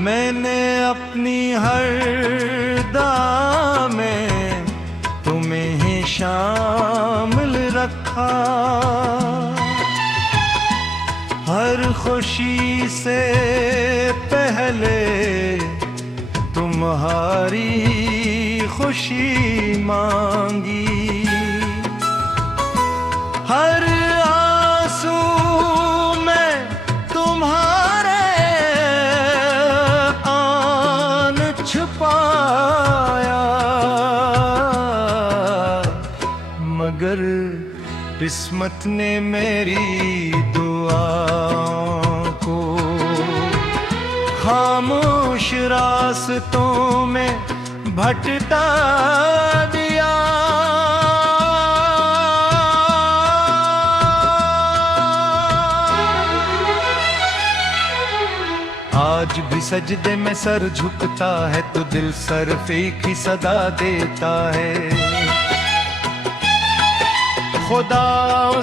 मैंने अपनी हर दुआ में तुम्हें ही शामिल रखा, हर खुशी से पहले तुम्हारी खुशी मांगी, हर आंसू में तुम्हारे आन छुपाया, मगर किस्मत ने मेरी दुआओं को खामोश रास्तों में भटका दिया। आज भी सजदे में सर झुकता है तो दिल सरफे की सदा देता है, खुदा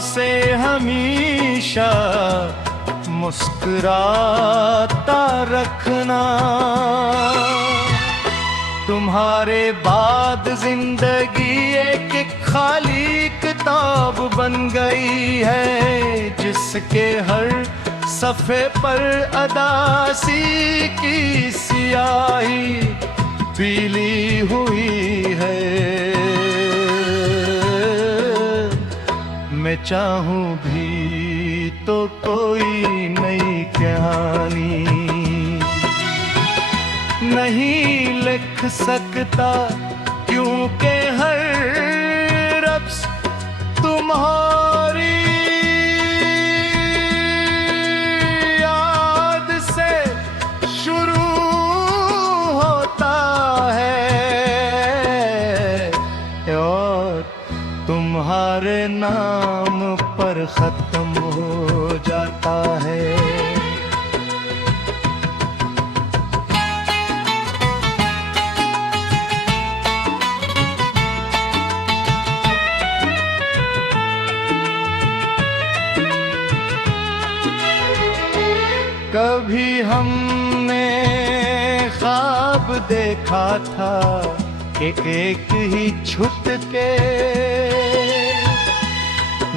से हमेशा मुस्कुराता रखना। तुम्हारे बाद जिंदगी एक खाली किताब बन गई है, जिसके हर सफ़े पर अदासी की सियाही पीली हुई है। मैं चाहूं भी तो कोई नई कहानी नहीं लिख सकता, क्योंकि हर लफ्ज़ तुम्हारी याद से शुरू होता है और तुम्हारे नाम पर खत्म हो जाता है। कभी हमने ख्वाब देखा था कि एक ही छुट के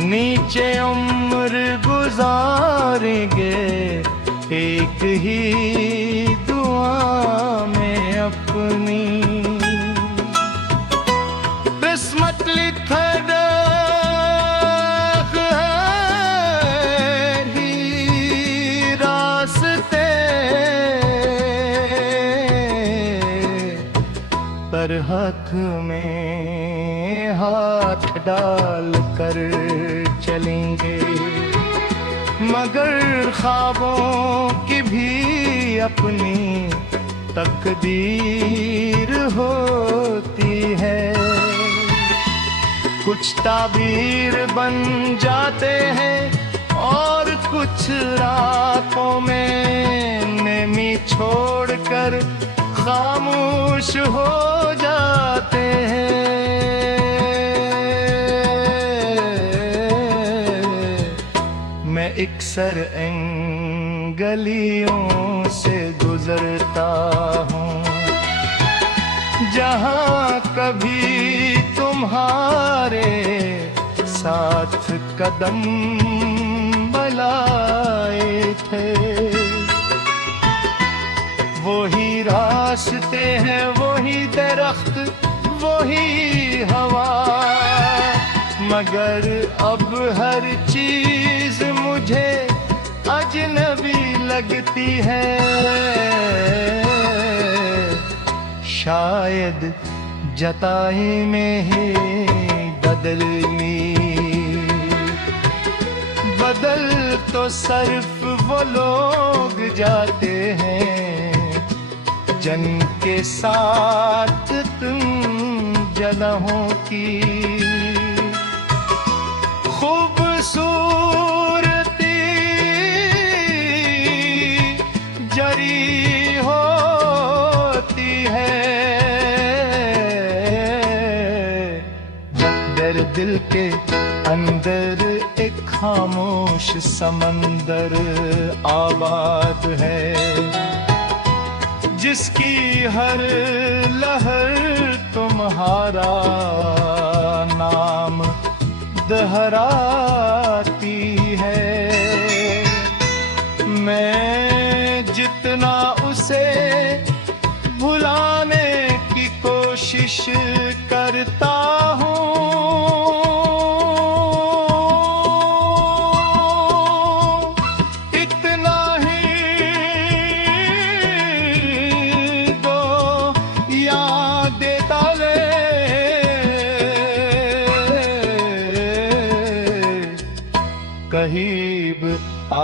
नीचे उम्र गुजारेंगे, एक ही दुआ में अपनी किस्मत लिखा पर हक में हाथ डाल कर चलेंगे, मगर ख्वाबों की भी अपनी तकदीर होती है। कुछ ताबीर बन जाते हैं और कुछ रातों में नेमी छोड़कर खामोश हो जाते हैं। मैं अक्सर इन गलियों से गुजरता हूँ जहाँ कभी तुम्हारे साथ कदम मिलाए थे। वही रास्ते हैं, वही दरख्त, वही हवा, मगर अब हर चीज मुझे अजनबी लगती है। शायद जताई में ही बदल तो सिर्फ वो लोग जाते हैं जन के साथ तुम जलहों की खूबसूरती जरी होती है। दर दिल के अंदर एक खामोश समंदर आबाद है, जिसकी हर लहर तुम्हारा नाम दोहराती है। मैं जितना उसे भुलाने की कोशिश करता हूँ, करीब आ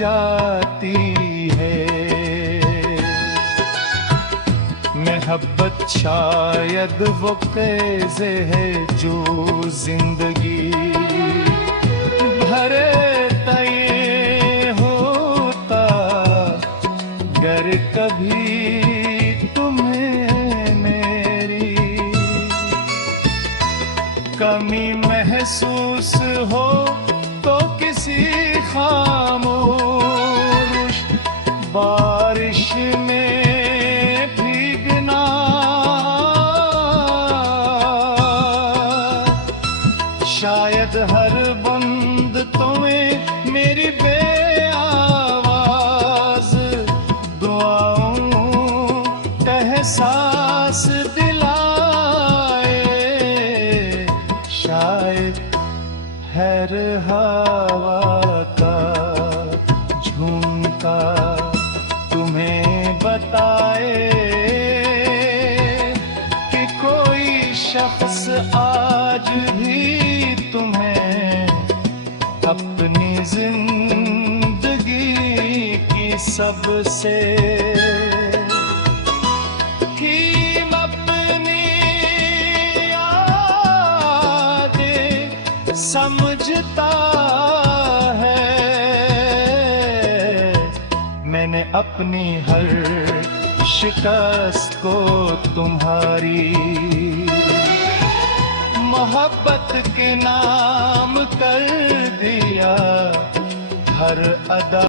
जाती है। मोहब्बत शायद वो क़ैज़े है जो जिंदगी भरे तय होता, गर कभी तुम्हें मेरी कमी महसूस हो तो किसी खामोश बारिश में भीगना। शायद हर बंद तुम्हें मेरी बेआवाज़ दुआओं का एहसास दिलाए। शायद हर हवा का झुमका तुम्हें बताए कि कोई शख्स आज भी तुम्हें अपनी जिंदगी की सबसे समझता है। मैंने अपनी हर शिकस्त को तुम्हारी मोहब्बत के नाम कर दिया। हर अदा